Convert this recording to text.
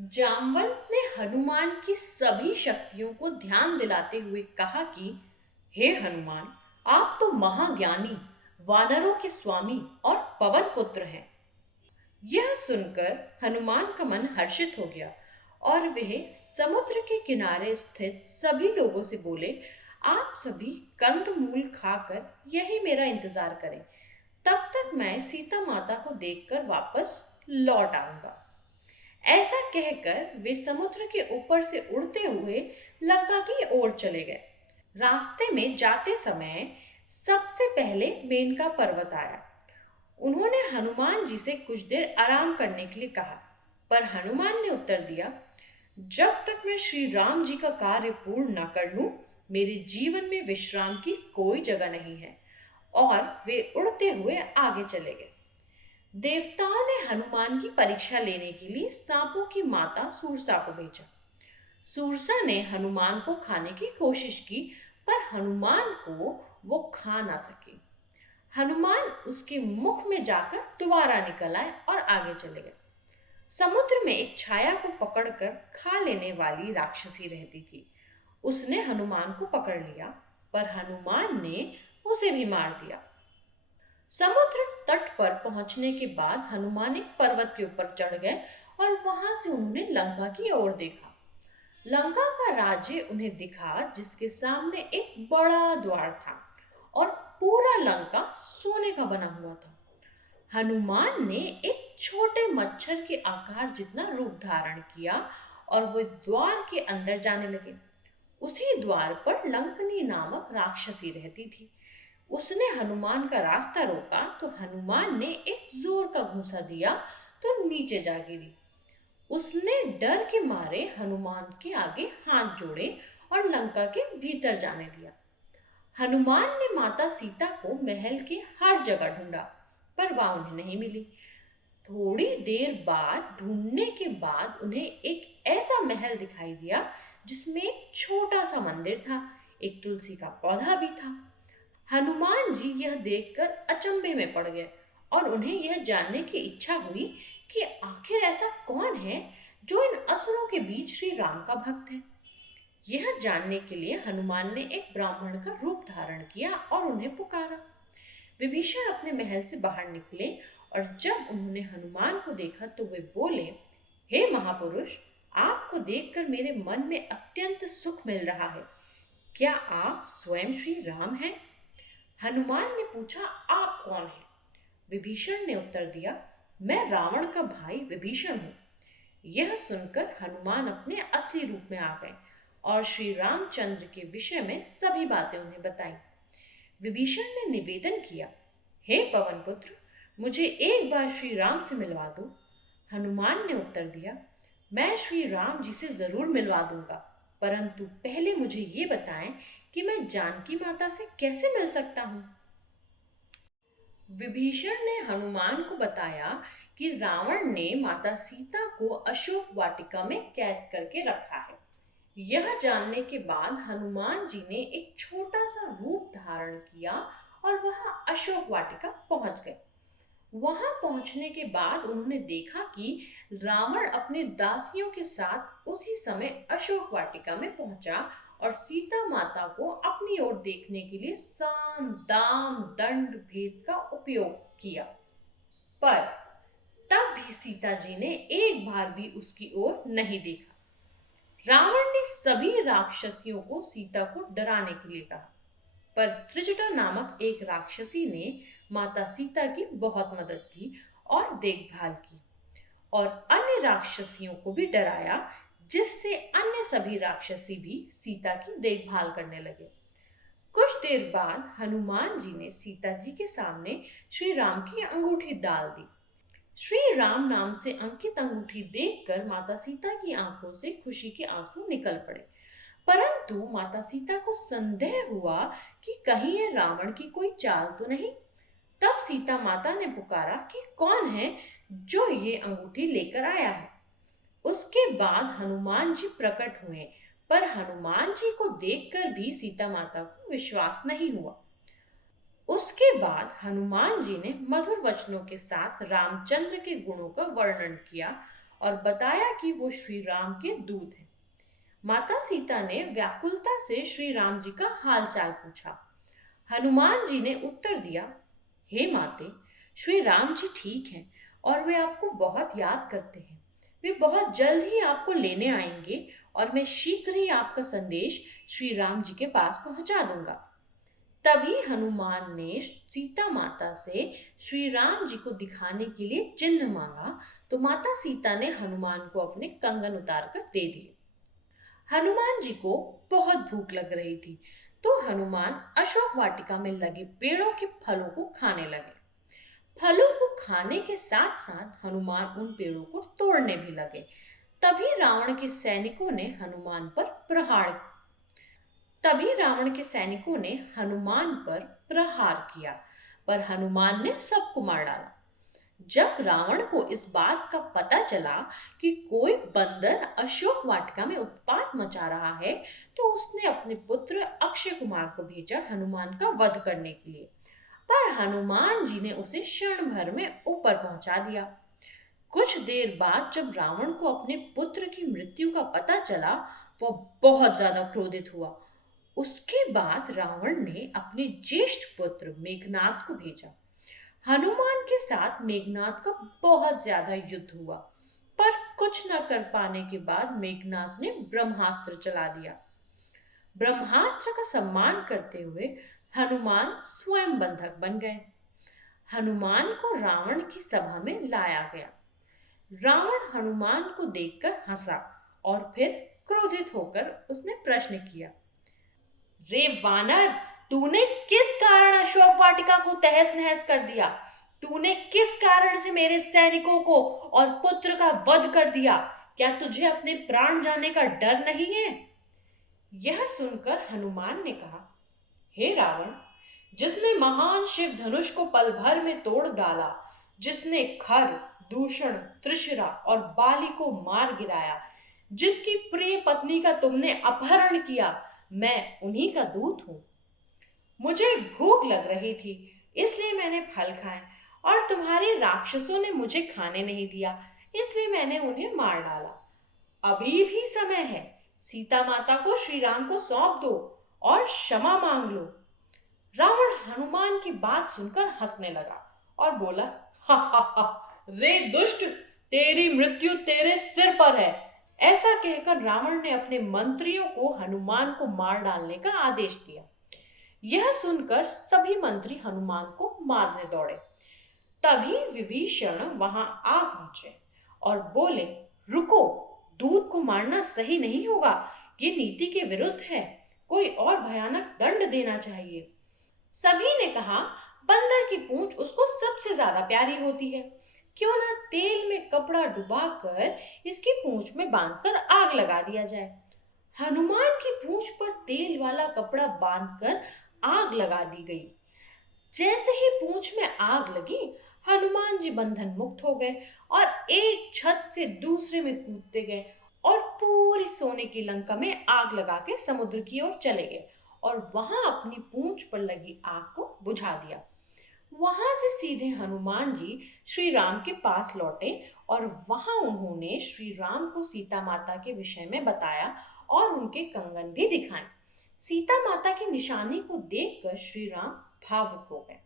जामवंत ने हनुमान की सभी शक्तियों को ध्यान दिलाते हुए कहा कि हे हनुमान, आप तो महाज्ञानी, वानरों के स्वामी और पवन पुत्र हैं। यह सुनकर हनुमान का मन हर्षित हो गया और वह समुद्र के किनारे स्थित सभी लोगों से बोले, आप सभी कंद मूल खाकर यही मेरा इंतजार करें। तब तक मैं सीता माता को देखकर वापस लौट आऊंगा। ऐसा कहकर वे समुद्र के ऊपर से उड़ते हुए लंका की ओर चले गए। रास्ते में जाते समय सबसे पहले मेनका पर्वत आया। उन्होंने हनुमान जी से कुछ देर आराम करने के लिए कहा, पर हनुमान ने उत्तर दिया, जब तक मैं श्री राम जी का कार्य पूर्ण न कर लूं, मेरे जीवन में विश्राम की कोई जगह नहीं है। और वे उड़ते हुए आगे चले गए। देवताओं ने हनुमान की परीक्षा लेने के लिए सांपों की माता सूरसा को भेजा। सूरसा ने हनुमान को खाने की कोशिश की, पर हनुमान को वो खा ना सके। हनुमान उसके मुख में जाकर दोबारा निकल आए और आगे चले गए। समुद्र में एक छाया को पकड़कर खा लेने वाली राक्षसी रहती थी। उसने हनुमान को पकड़ लिया, पर हनुमान ने उसे भी मार दिया। समुद्र तट पर पहुंचने के बाद हनुमान एक पर्वत के ऊपर चढ़ गए और वहां से उन्होंने लंका की ओर देखा। लंका का राज्य उन्हें दिखा, जिसके सामने एक बड़ा द्वार था और पूरा लंका सोने का बना हुआ था। हनुमान ने एक छोटे मच्छर के आकार जितना रूप धारण किया और वो द्वार के अंदर जाने लगे। उसी द्वार पर लंकनी नामक राक्षसी रहती थी। उसने हनुमान का रास्ता रोका तो हनुमान ने एक जोर का घूंसा दिया तो नीचे जा गिरी। उसने डर के मारे हनुमान के आगे हाथ जोड़े और लंका के भीतर जाने दिया। हनुमान ने माता सीता को महल के हर जगह ढूंढा, पर वह उन्हें नहीं मिली। थोड़ी देर बाद ढूंढने के बाद उन्हें एक ऐसा महल दिखाई दिया जिसमें एक छोटा सा मंदिर था, एक तुलसी का पौधा भी था। हनुमान जी यह देखकर अचंभे में पड़ गए और उन्हें यह जानने की इच्छा हुई कि आखिर ऐसा कौन है जो इन असुरों के बीच श्री राम का भक्त है। यह जानने के लिए हनुमान ने एक ब्राह्मण का रूप धारण किया और उन्हें पुकारा। विभीषण अपने महल से बाहर निकले और जब उन्होंने हनुमान को देखा तो वे बोले, हे महापुरुष, आपको देखकर मेरे मन में अत्यंत सुख मिल रहा है। क्या आप स्वयं श्री राम हैं? हनुमान ने पूछा, आप कौन हैं? विभीषण ने उत्तर दिया, मैं रावण का भाई विभीषण हूँ। यह सुनकर हनुमान अपने असली रूप में आ गए और श्री रामचंद्र के विषय में सभी बातें उन्हें बताई। विभीषण ने निवेदन किया, हे पवन पुत्र, मुझे एक बार श्री राम से मिलवा दो। हनुमान ने उत्तर दिया, मैं श्री राम जी से जरूर मिलवा दूंगा, परंतु पहले मुझे ये बताएं कि मैं जानकी माता से कैसे मिल सकता हूँ। विभीषण ने हनुमान को बताया कि रावण ने माता सीता को अशोक वाटिका में कैद करके रखा है। यह जानने के बाद हनुमान जी ने एक छोटा सा रूप धारण किया और वह अशोक वाटिका पहुंच गए। वहां पहुंचने के बाद उन्होंने देखा कि रावण अपने दासियों के साथ उसी समय अशोक वाटिका में पहुंचा और सीता माता को अपनी ओर देखने के लिए साम दाम दंड भेद का उपयोग किया, पर तब भी सीता जी ने एक बार भी उसकी ओर नहीं देखा। रावण ने सभी राक्षसियों को सीता को डराने के लिए कहा, पर त्रिजटा नामक एक राक्षसी ने माता सीता की बहुत मदद की और देखभाल की और अन्य राक्षसियों को भी डराया, जिससे अन्य सभी राक्षसी भी सीता की देखभाल करने लगे। कुछ देर बाद हनुमान जी ने सीता जी के सामने श्री राम की अंगूठी डाल दी। श्री राम नाम से अंकित अंगूठी देखकर माता सीता की आंखों से खुशी के आंसू निकल पड़े, परंतु माता सीता को संदेह हुआ कि कहीं ये रावण की कोई चाल तो नहीं। तब सीता माता ने पुकारा कि कौन है जो ये अंगूठी लेकर आया है। उसके बाद हनुमान जी प्रकट हुए, पर हनुमान जी को देखकर भी सीता माता को विश्वास नहीं हुआ। उसके बाद हनुमान जी ने मधुर वचनों के साथ रामचंद्र के गुणों का वर्णन किया और बताया कि वो श्री राम के दूत हैं। माता सीता ने व्याकुलता से श्री राम जी का हाल चाल पूछा। हनुमान जी ने उत्तर दिया, हे माते, श्री राम जी ठीक हैं और वे आपको बहुत याद करते हैं। वे बहुत जल्द ही आपको लेने आएंगे और मैं शीघ्र ही आपका संदेश श्री राम जी के पास पहुंचा दूंगा। तभी हनुमान ने सीता माता से श्री राम जी को दिखाने के लिए चिन्ह मांगा, तो माता सीता ने हनुमान को अपने कंगन उतार कर दे दिए। हनुमान जी को बहुत भूख लग रही थी, तो हनुमान अशोक वाटिका में लगे पेड़ों के फलों को खाने लगे। फलों को खाने के साथ साथ हनुमान उन पेड़ों को तोड़ने भी लगे। तभी रावण के सैनिकों ने हनुमान पर प्रहार तभी रावण के सैनिकों ने हनुमान पर प्रहार किया, पर हनुमान ने सबको मार डाला। जब रावण को इस बात का पता चला कि कोई बंदर अशोक वाटिका में उत्पात मचा रहा है, तो उसने अपने पुत्र अक्षय कुमार को भेजा हनुमान का वध करने के लिए। पर हनुमान जी ने उसे क्षण भर में ऊपर पहुंचा दिया। कुछ देर बाद जब रावण को अपने पुत्र की मृत्यु का पता चला, वह बहुत ज्यादा क्रोधित हुआ। उसके बाद रावण ने अपने ज्येष्ठ पुत्र मेघनाद को भेजा। हनुमान के साथ मेघनाद का बहुत ज्यादा युद्ध हुआ, पर कुछ न कर पाने के बाद मेघनाद ने ब्रह्मास्त्र चला दिया। ब्रह्मास्त्र का सम्मान करते हुए हनुमान स्वयं बंधक बन गए। हनुमान को रावण की सभा में लाया गया। रावण हनुमान को देखकर हंसा और फिर क्रोधित होकर उसने प्रश्न किया, रे वानर, तूने किस कारण अशोक वाटिका को तहस नहस कर दिया? तूने किस कारण से मेरे सैनिकों को और पुत्र का वध कर दिया? क्या तुझे अपने प्राण जाने का डर नहीं है? यह सुनकर हनुमान ने कहा, हे रावण, जिसने महान शिव धनुष को पल भर में तोड़ डाला, जिसने खर, दूषण, त्रिशरा और बाली को मार गिराया, जिसकी प्रिय पत्नी का तुमने अपहरण किया, मैं उन्हीं का दूत हूं। मुझे भूख लग रही थी, इसलिए मैंने फल खाए और तुम्हारे राक्षसों ने मुझे खाने नहीं दिया, इसलिए मैंने उन्हें मार डाला। अभी भी समय है, सीता माता को श्री राम को सौंप दो और क्षमा मांग लो। रावण हनुमान की बात सुनकर हंसने लगा और बोला, हा हा हा, रे दुष्ट, तेरी मृत्यु तेरे सिर पर है। ऐसा कहकर रावण ने अपने मंत्रियों को हनुमान को मार डालने का आदेश दिया। यह सुनकर सभी मंत्री हनुमान को मारने दौड़े। तभी विभीषण वहां आ पहुंचे और बोले, रुको, दूत को मारना सही नहीं होगा, ये नीति के विरुद्ध है, कोई और भयानक दंड देना चाहिए। सभी ने कहा, बंदर की पूंछ उसको सबसे ज्यादा प्यारी होती है, क्यों ना तेल में कपड़ा डुबाकर इसकी पूंछ में बांधकर आग लगा दिया जाए। हनुमान की पूंछ पर तेल वाला कपड़ा बांधकर आग लगा दी गई। जैसे ही पूंछ में आग लगी, हनुमान जी बंधन मुक्त हो गए और एक छत से दूसरे में कूदते गए और पूरी सोने की लंका में आग लगा के समुद्र की ओर चले गए और वहां अपनी पूंछ पर लगी आग को बुझा दिया। वहां से सीधे हनुमान जी श्री राम के पास लौटे और वहां उन्होंने श्री राम को सीता माता के विषय में बताया और उनके कंगन भी दिखाए। सीता माता की निशानी को देखकर श्री राम भावुक हो गए।